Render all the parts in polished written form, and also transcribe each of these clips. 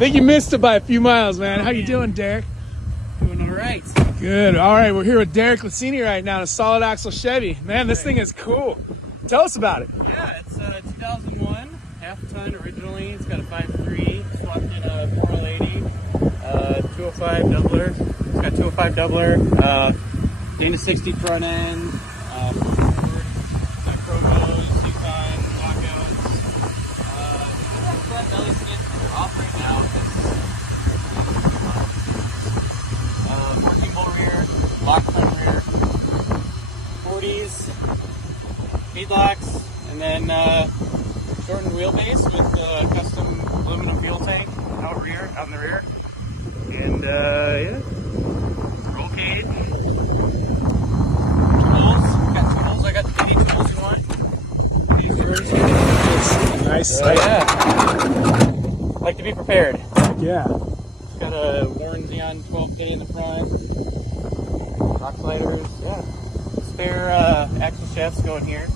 think you missed it by a few miles, man. How you doing, Derek? Doing all right. Good. All right, we're here with Derek Licini right now in a solid axle Chevy. Man, this thing is cool. Tell us about it. Yeah, it's a 2001 half-ton originally. It's got a 5.3, swapped in a 480, 205 doubler. It's got 205 doubler, Dana 60 front end, got chromos, Yukon, lockouts. Front belly skid off right now. 14 bolt rear, lock front rear, 40s, feedlocks, and then shortened wheelbase with custom aluminum fuel tank out in the rear, and yeah, roll cage, tools. Got tools. I got any tools you want. These yours. Nice. Yeah. Like to be prepared. Yeah. It's got a Warren Xeon 12K in the front. Rock sliders. Yeah. Spare axle shafts going here.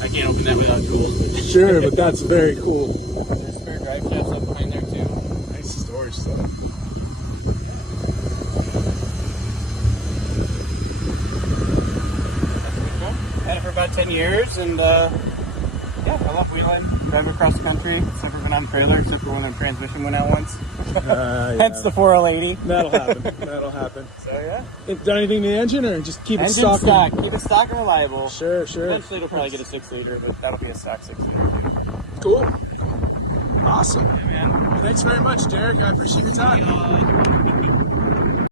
I can't open that without tools. Sure, but that's very cool. There's spare drive shafts up behind there too. Nice storage stuff. Had it for about 10 years, and yeah, I love wheeling. Driving across the country. It's never been on a trailer except for when the transmission went out once. Yeah. Hence the 480. That'll happen. That'll happen. So yeah. Done anything to the engine, or just keep it Engine stock? stock. Keep it stock and reliable. Sure. Eventually it'll probably get a 6-liter, but that'll be a stock 6-liter. Cool. Awesome. Yeah, man. Thanks very much, Derek. I appreciate your time.